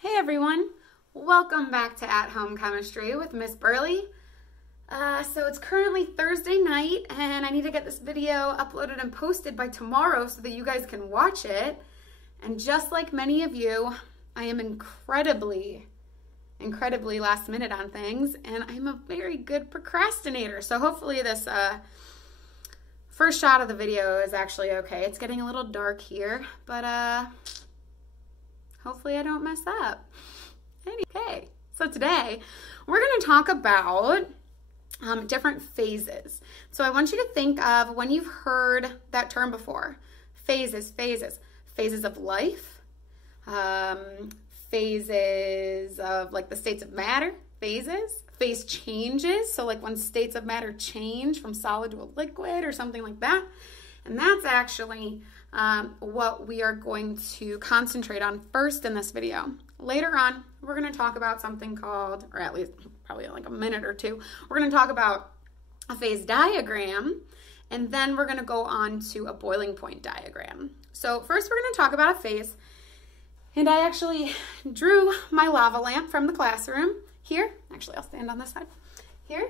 Hey everyone, welcome back to At Home Chemistry with Miss Burley. So it's currently Thursday night and I need to get this video uploaded and posted by tomorrow so that you guys can watch it. And just like many of you, I am incredibly last minute on things and I'm a very good procrastinator. So hopefully this first shot of the video is actually okay. It's getting a little dark here, but hopefully I don't mess up. Okay, so today we're going to talk about different phases. So I want you to think of when you've heard that term before. Phases of life, phases of like the states of matter, phase changes. So like when states of matter change from solid to a liquid or something like that. And that's actually what we are going to concentrate on first in this video. Later on, we're going to talk about something called, or at least probably in like a minute or two, we're going to talk about a phase diagram, and then we're going to go on to a boiling point diagram. So first we're going to talk about a phase, and I actually drew my lava lamp from the classroom here. Actually, I'll stand on this side here.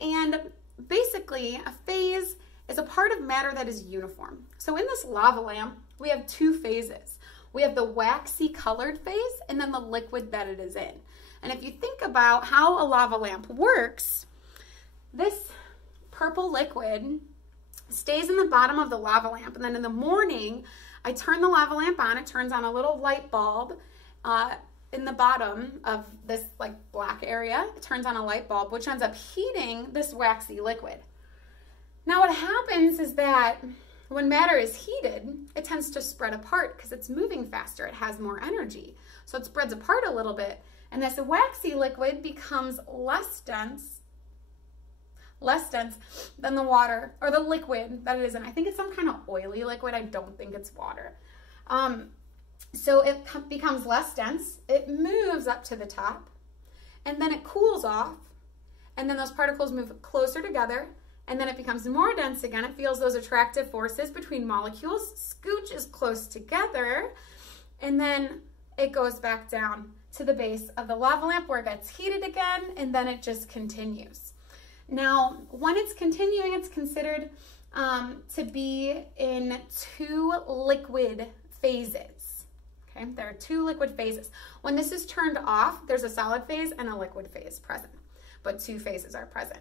And basically, a phase is a part of matter that is uniform. So in this lava lamp, we have two phases. We have the waxy colored phase and then the liquid that it is in. And if you think about how a lava lamp works, this purple liquid stays in the bottom of the lava lamp. And then in the morning, I turn the lava lamp on. It turns on a little light bulb in the bottom of this like black area. It turns on a light bulb, which ends up heating this waxy liquid. Now what happens is that when matter is heated, it tends to spread apart because it's moving faster. It has more energy. So it spreads apart a little bit. And this waxy liquid becomes less dense than the water or the liquid that it is in. I think it's some kind of oily liquid. I don't think it's water. So it becomes less dense. It moves up to the top and then it cools off. And then those particles move closer together. And then it becomes more dense again. It feels those attractive forces between molecules, scooches close together, and then it goes back down to the base of the lava lamp where it gets heated again, and then it just continues. Now, when it's continuing, it's considered to be in two liquid phases. Okay, there are two liquid phases. When this is turned off, there's a solid phase and a liquid phase present, but two phases are present.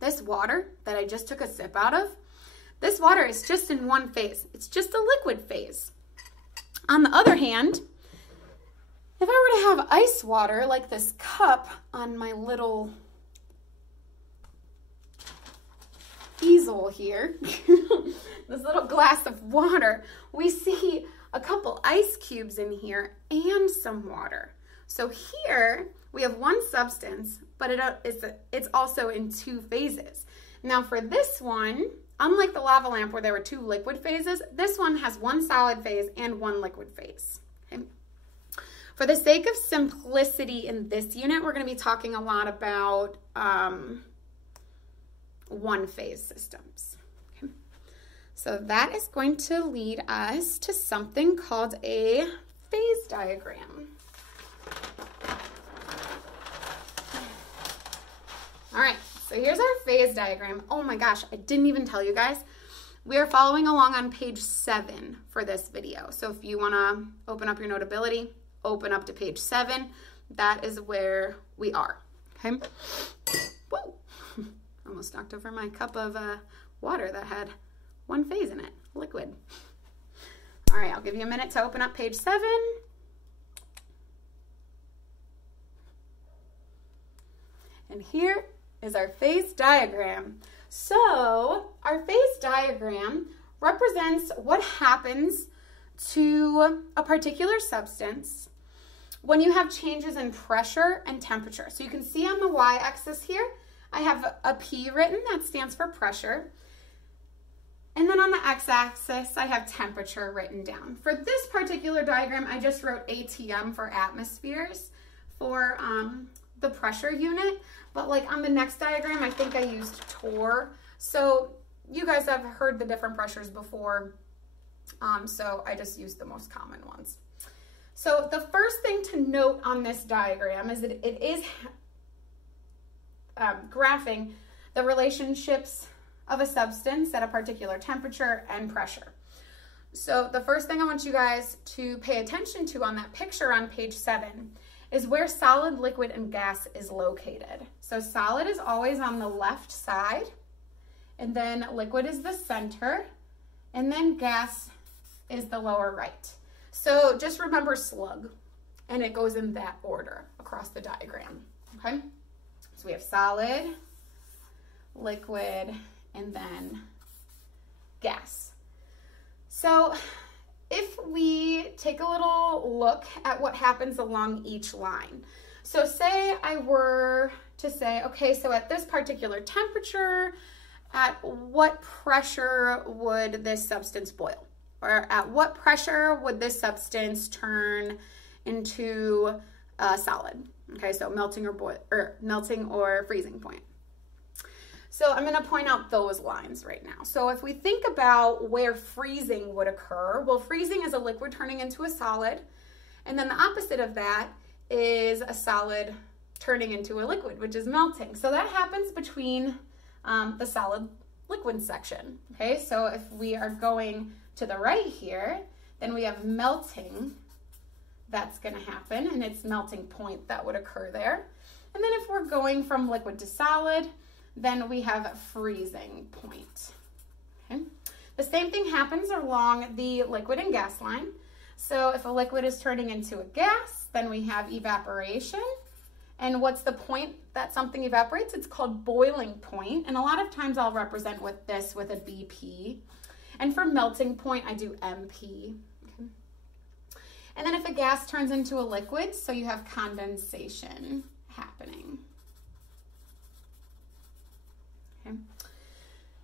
This water that I just took a sip out of, this water is just in one phase. It's just a liquid phase. On the other hand, if I were to have ice water like this cup on my little easel here, this little glass of water, we see a couple ice cubes in here and some water. So here we have one substance, but it's also in two phases. Now for this one, unlike the lava lamp where there were two liquid phases, this one has one solid phase and one liquid phase. Okay? For the sake of simplicity in this unit, we're going to be talking a lot about one phase systems. Okay? So that is going to lead us to something called a phase diagram. All right, so here's our phase diagram. Oh my gosh, I didn't even tell you guys. We are following along on page 7 for this video. So if you wanna open up your Notability, open up to page 7. That is where we are, okay? Whoa, almost knocked over my cup of water that had one phase in it, liquid. All right, I'll give you a minute to open up page 7. And here is our phase diagram. So our phase diagram represents what happens to a particular substance when you have changes in pressure and temperature. So you can see on the y-axis here, I have a P written, that stands for pressure. And then on the x-axis, I have temperature written down. For this particular diagram, I just wrote ATM for atmospheres for the pressure unit. But like on the next diagram, I think I used torr. So you guys have heard the different pressures before. So I just used the most common ones. So the first thing to note on this diagram is that it is graphing the relationships of a substance at a particular temperature and pressure. So the first thing I want you guys to pay attention to on that picture on page 7 is where solid, liquid, and gas is located. So solid is always on the left side, and then liquid is the center, and then gas is the lower right. So just remember slug, and it goes in that order across the diagram, okay? So we have solid, liquid, and then gas. So if we take a little look at what happens along each line. So say I were to say, okay, so at this particular temperature, at what pressure would this substance boil? Or at what pressure would this substance turn into a solid? Okay, so melting or freezing point. So I'm going to point out those lines right now. So if we think about where freezing would occur, well, freezing is a liquid turning into a solid, and then the opposite of that is a solid turning into a liquid, which is melting. So that happens between the solid liquid section. Okay, so if we are going to the right here, then we have melting that's going to happen, and it's melting point that would occur there. And then if we're going from liquid to solid, then we have freezing point. Okay. The same thing happens along the liquid and gas line. So if a liquid is turning into a gas, then we have evaporation. And what's the point that something evaporates? It's called boiling point. And a lot of times I'll represent with this with a BP. And for melting point, I do MP. Okay. And then if a gas turns into a liquid, so you have condensation happening. Okay.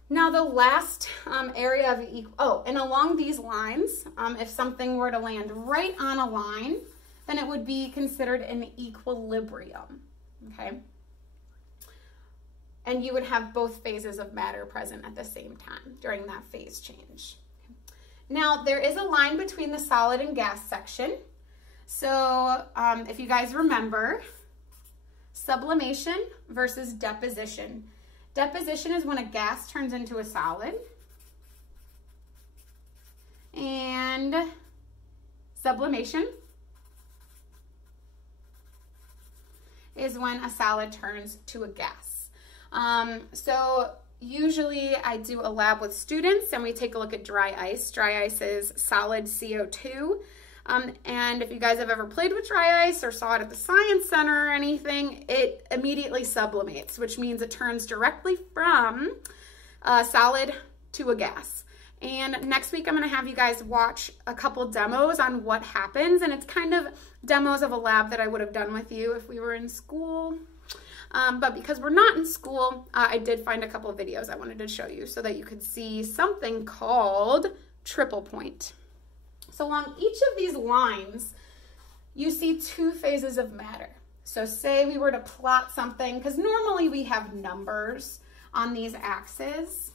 Now the last area of and along these lines, if something were to land right on a line, then it would be considered an equilibrium, okay? And you would have both phases of matter present at the same time during that phase change. Now there is a line between the solid and gas section. So if you guys remember, sublimation versus deposition. Deposition is when a gas turns into a solid, and sublimation is when a solid turns to a gas. So usually I do a lab with students and we take a look at dry ice. Dry ice is solid CO2. And if you guys have ever played with dry ice or saw it at the Science Center or anything, it immediately sublimates, which means it turns directly from a solid to a gas. And next week, I'm going to have you guys watch a couple demos on what happens. And it's kind of demos of a lab that I would have done with you if we were in school. But because we're not in school, I did find a couple of videos I wanted to show you so that you could see something called triple point. So along each of these lines, you see two phases of matter. So say we were to plot something, because normally we have numbers on these axes.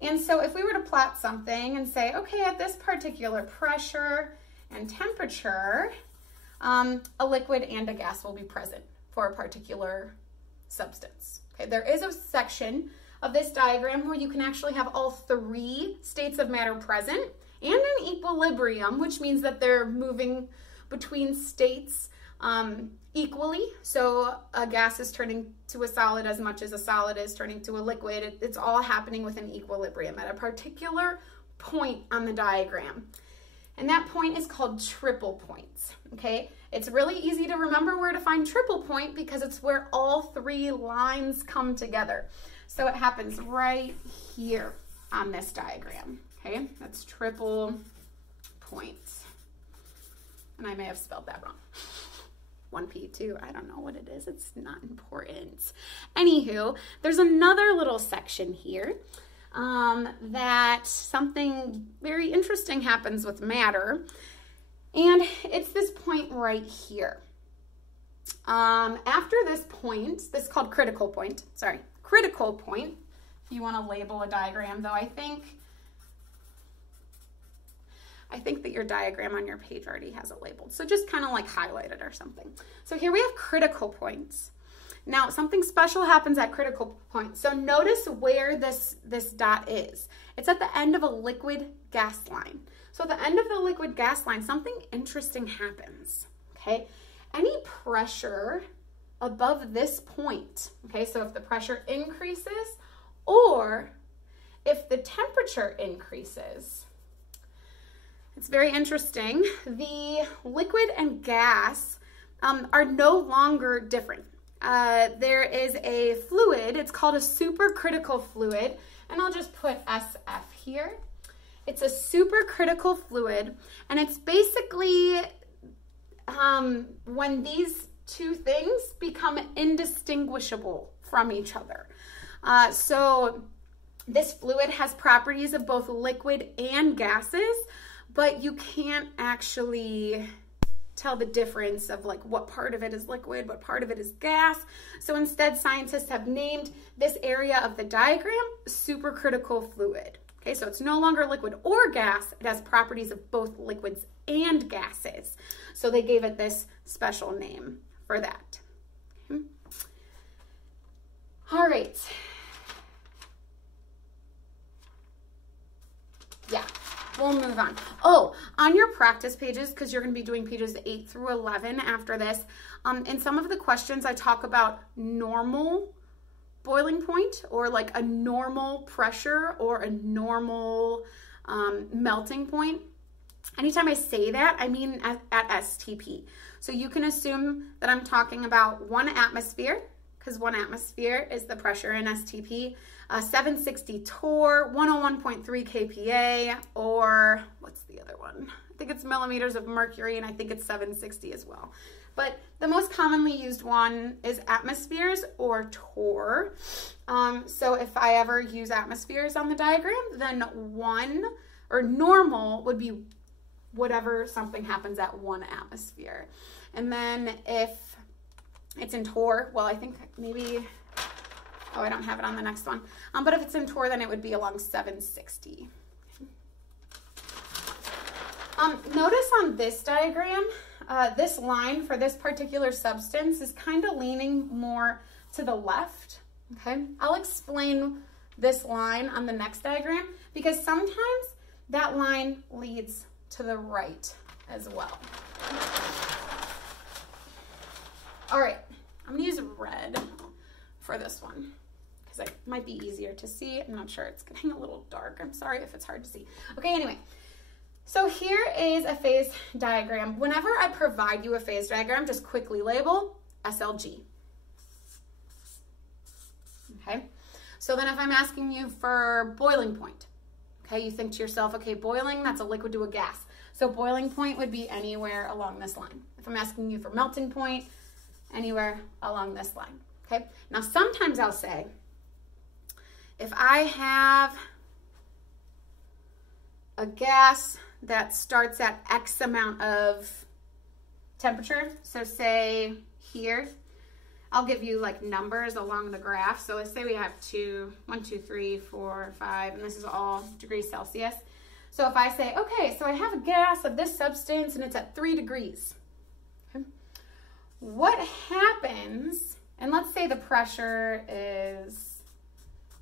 And so if we were to plot something and say, okay, at this particular pressure and temperature, a liquid and a gas will be present for a particular substance. Okay, there is a section of this diagram where you can actually have all three states of matter present and an equilibrium, which means that they're moving between states equally. So a gas is turning to a solid as much as a solid is turning to a liquid. It's all happening with an equilibrium at a particular point on the diagram. And that point is called triple points, okay? It's really easy to remember where to find triple point because it's where all three lines come together. So it happens right here on this diagram, okay? That's triple points. And I may have spelled that wrong. 1P2, I don't know what it is. It's not important. Anywho, there's another little section here that something very interesting happens with matter. And it's this point right here. After this point, this is called critical point. Critical point. If you want to label a diagram, though, I think think that your diagram on your page already has it labeled. So just kind of like highlight it or something. So here we have critical points. Now, something special happens at critical points. So notice where this dot is. It's at the end of a liquid gas line. So at the end of the liquid gas line, something interesting happens, okay? Any pressure above this point, okay? So if the pressure increases or if the temperature increases, it's very interesting. The liquid and gas are no longer different. There is a fluid, it's called a supercritical fluid, and I'll just put SF here. It's a supercritical fluid, and it's basically when these two things become indistinguishable from each other. So this fluid has properties of both liquid and gases, but you can't actually tell the difference of like what part of it is liquid, what part of it is gas. So instead, scientists have named this area of the diagram supercritical fluid. Okay, so it's no longer liquid or gas. It has properties of both liquids and gases. So they gave it this special name for that. Okay. All right. Yeah. We'll move on. Oh, on your practice pages, because you're going to be doing pages 8 through 11 after this, in some of the questions I talk about normal boiling point or like a normal pressure or a normal melting point. Anytime I say that, I mean at STP. So you can assume that I'm talking about 1 atmosphere, because 1 atmosphere is the pressure in STP, 760 torr, 101.3 kPa, or what's the other one? I think it's millimeters of mercury, and I think it's 760 as well. But the most commonly used one is atmospheres or torr. So if I ever use atmospheres on the diagram, then 1 or normal would be whatever something happens at 1 atmosphere. And then if it's in torr, well, I think maybe, oh, I don't have it on the next one. But if it's in torr, then it would be along 760. Notice on this diagram, this line for this particular substance is kind of leaning more to the left, okay? I'll explain this line on the next diagram because sometimes that line leads to the right as well. All right, I'm gonna use red for this one because it might be easier to see. I'm not sure, it's getting a little dark. I'm sorry if it's hard to see. Okay, anyway. So here is a phase diagram. Whenever I provide you a phase diagram, just quickly label SLG. Okay, so then if I'm asking you for boiling point, okay, you think to yourself, okay, boiling, that's a liquid to a gas. So boiling point would be anywhere along this line. If I'm asking you for melting point, anywhere along this line, okay? Now sometimes I'll say, if I have a gas that starts at X amount of temperature, so say here, I'll give you like numbers along the graph. So let's say we have 1, 2, 3, 4, 5, and this is all degrees Celsius. So if I say, okay, so I have a gas of this substance and it's at 3 degrees. Okay. What happens, and let's say the pressure is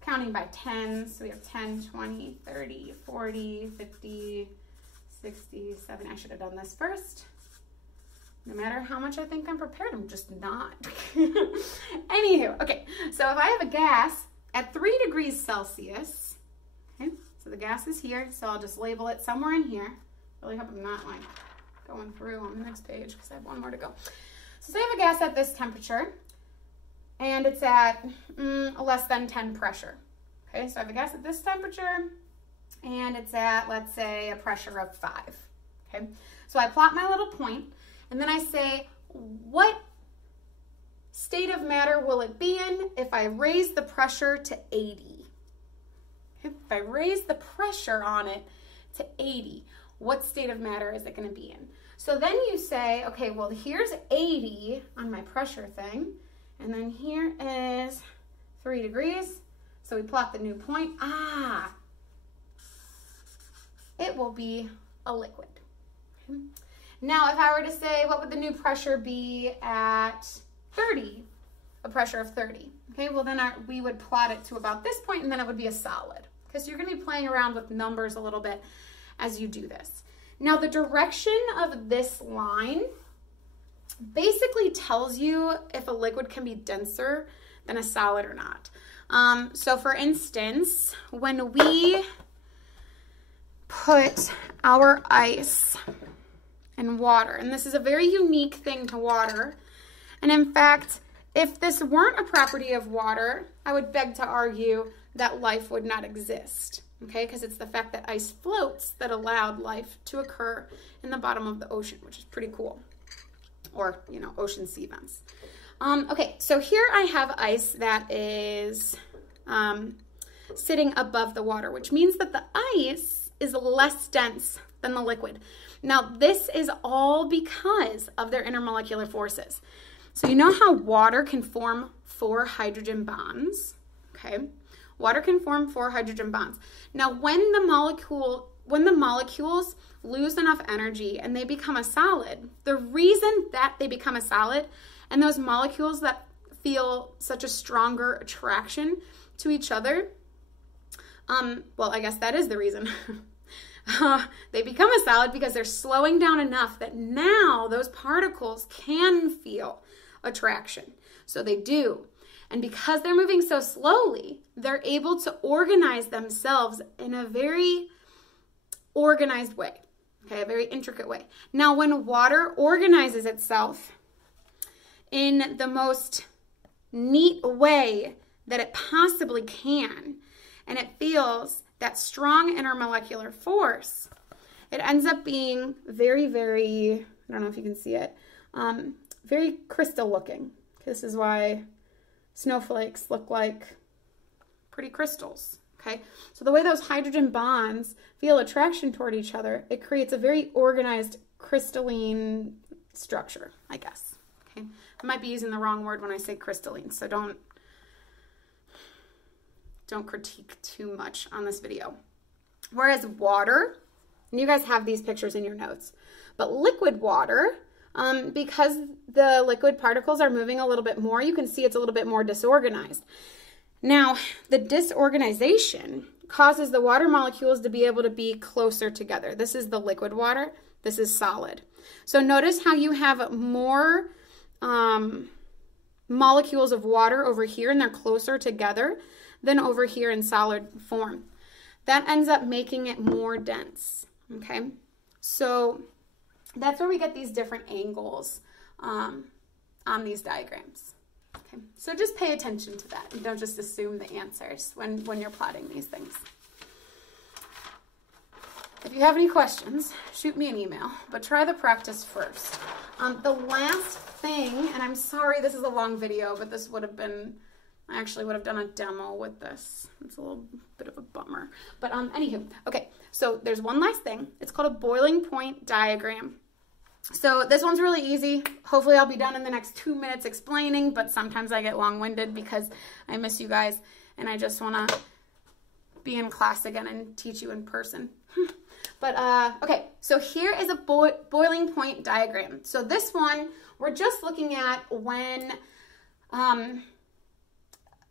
counting by 10, so we have 10, 20, 30, 40, 50, 60, 70. I should have done this first. No matter how much I think I'm prepared, I'm just not. Anywho, okay, so if I have a gas at 3 degrees Celsius, okay, so the gas is here, so I'll just label it somewhere in here. Really hope I'm not like going through on the next page because I have one more to go. So say I have a gas at this temperature and it's at less than 10 pressure. Okay, so I have a gas at this temperature and it's at, let's say, a pressure of 5. Okay, so I plot my little point and then I say, what state of matter will it be in if I raise the pressure to 80? If I raise the pressure on it to 80, what state of matter is it going to be in? So then you say, okay, well, here's 80 on my pressure thing, and then here is 3 degrees. So we plot the new point. It will be a liquid. Okay. Now, if I were to say, what would the new pressure be at 30? A pressure of 30. Okay, well then we would plot it to about this point, and then it would be a solid. Because you're going to be playing around with numbers a little bit as you do this. Now, the direction of this line basically tells you if a liquid can be denser than a solid or not. So for instance, when we put our ice and water, and this is a very unique thing to water, and in fact, if this weren't a property of water, I would beg to argue that life would not exist, okay? Because it's the fact that ice floats that allowed life to occur in the bottom of the ocean, which is pretty cool. Or, you know, ocean sea vents. Okay, so here I have ice that is sitting above the water, which means that the ice is less dense than the liquid. Now, this is all because of their intermolecular forces. So you know how water can form 4 hydrogen bonds, okay? Water can form 4 hydrogen bonds. Now, when the molecules lose enough energy and they become a solid, the reason that they become a solid and those molecules that feel such a stronger attraction to each other, well, I guess that is the reason. They become a solid because they're slowing down enough that now those particles can feel attraction. So they do. And because they're moving so slowly, they're able to organize themselves in a very organized way, okay, a very intricate way. Now, when water organizes itself in the most neat way that it possibly can, and it feels that strong intermolecular force, it ends up being very, very, I don't know if you can see it, very crystal looking. This is why snowflakes look like pretty crystals, okay? So the way those hydrogen bonds feel attraction toward each other, it creates a very organized crystalline structure, I guess, okay? I might be using the wrong word when I say crystalline, so don't critique too much on this video. Whereas water, and you guys have these pictures in your notes, but liquid water, because the liquid particles are moving a little bit more, you can see it's a little bit more disorganized. Now, the disorganization causes the water molecules to be able to be closer together. This is the liquid water. This is solid. So notice how you have more molecules of water over here, and they're closer together than over here in solid form. That ends up making it more dense, okay? So that's where we get these different angles on these diagrams. Okay, so just pay attention to that and don't just assume the answers when you're plotting these things. If you have any questions, shoot me an email, but try the practice first. The last thing, and I'm sorry this is a long video, but this would have been, I actually would have done a demo with this. It's a little bit of a bummer. But anywho, okay, so there's one last thing. It's called a boiling point diagram. So this one's really easy. Hopefully I'll be done in the next 2 minutes explaining, but sometimes I get long-winded because I miss you guys and I just want to be in class again and teach you in person. But okay, so here is a boiling point diagram. So this one, we're just looking at when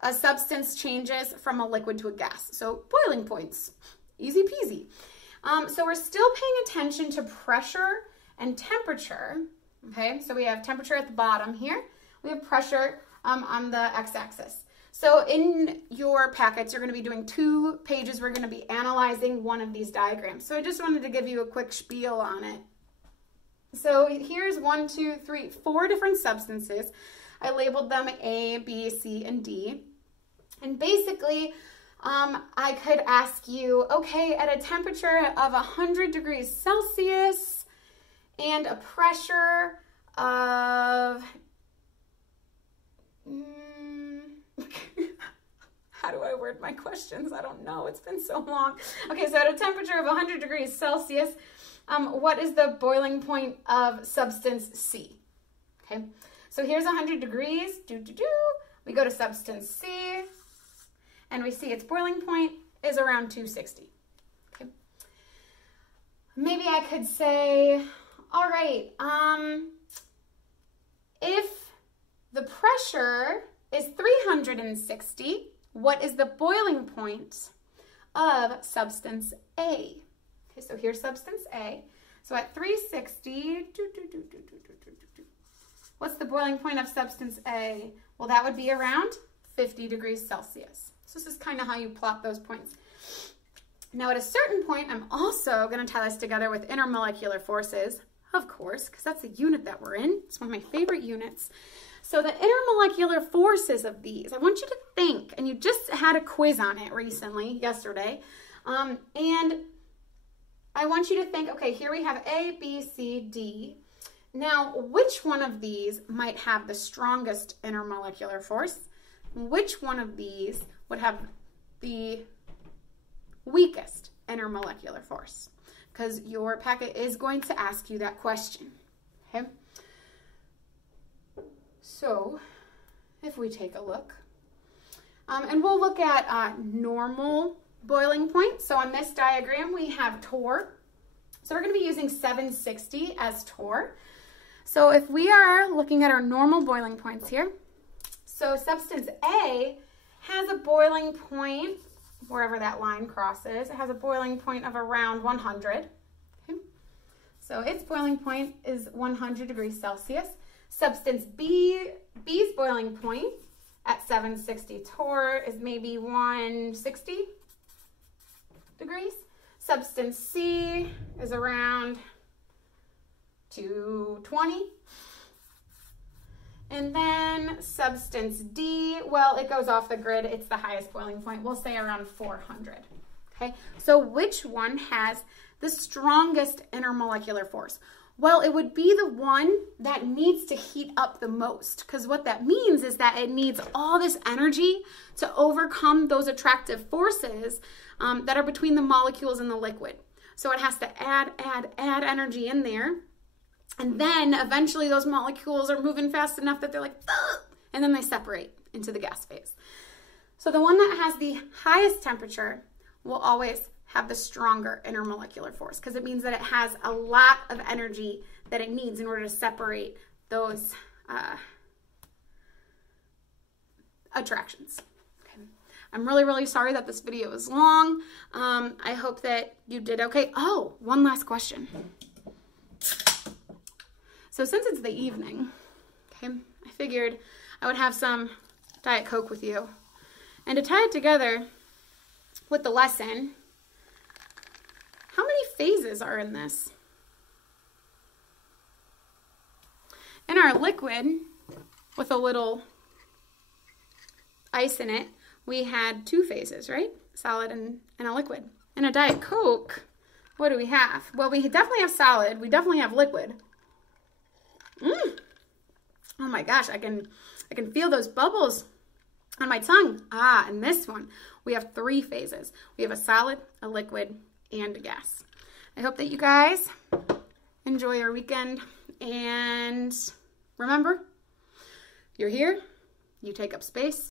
a substance changes from a liquid to a gas. So boiling points, easy peasy. So we're still paying attention to pressure and temperature, okay? So we have temperature at the bottom here. We have pressure on the x-axis. So in your packets, you're gonna be doing 2 pages. We're gonna be analyzing one of these diagrams. So I just wanted to give you a quick spiel on it. So here's 1, 2, 3, 4 different substances. I labeled them A, B, C, and D. And basically, I could ask you, okay, at a temperature of 100 degrees Celsius, and a pressure of, how do I word my questions? I don't know. It's been so long. Okay, so at a temperature of 100 degrees Celsius, what is the boiling point of substance C? Okay, so here's 100 degrees. We go to substance C, and we see its boiling point is around 260. maybe I could say, all right, if the pressure is 360, what is the boiling point of substance A? Okay, so here's substance A. So at 360, what's the boiling point of substance A? Well, that would be around 50 degrees Celsius. So this is kind of how you plot those points. Now, at a certain point, I'm also going to tie this together with intermolecular forces, of course, because that's the unit that we're in. It's one of my favorite units. So the intermolecular forces of these, I want you to think, and you just had a quiz on it recently, yesterday, and I want you to think, okay, here we have A, B, C, D. Now, which one of these might have the strongest intermolecular force? Which one of these would have the weakest intermolecular force? Because your packet is going to ask you that question, okay? So, if we take a look, and we'll look at normal boiling point. So on this diagram, we have torr. So we're going to be using 760 as torr. So if we are looking at our normal boiling points here, so substance A has a boiling point, wherever that line crosses, it has a boiling point of around 100. Okay? So its boiling point is 100 degrees Celsius. Substance B's boiling point at 760 torr is maybe 160 degrees. Substance C is around 220. And then substance D, well, it goes off the grid. It's the highest boiling point. We'll say around 400. Okay, so which one has the strongest intermolecular force? Well, it would be the one that needs to heat up the most, because what that means is that it needs all this energy to overcome those attractive forces that are between the molecules and the liquid. So it has to add energy in there. And then eventually those molecules are moving fast enough that they're like, ugh, and then they separate into the gas phase. So the one that has the highest temperature will always have the stronger intermolecular force, because it means that it has a lot of energy that it needs in order to separate those attractions. Okay. I'm really, really sorry that this video is long. I hope that you did okay. Oh, one last question. So since it's the evening, okay, I figured I would have some Diet Coke with you. And to tie it together with the lesson, how many phases are in this? In our liquid, with a little ice in it, we had 2 phases, right? Solid and a liquid. In a Diet Coke, what do we have? Well, we definitely have solid. We definitely have liquid. Oh my gosh, I can feel those bubbles on my tongue. And this one, we have 3 phases. We have a solid, a liquid, and a gas. I hope that you guys enjoy your weekend, and remember, you're here, you take up space,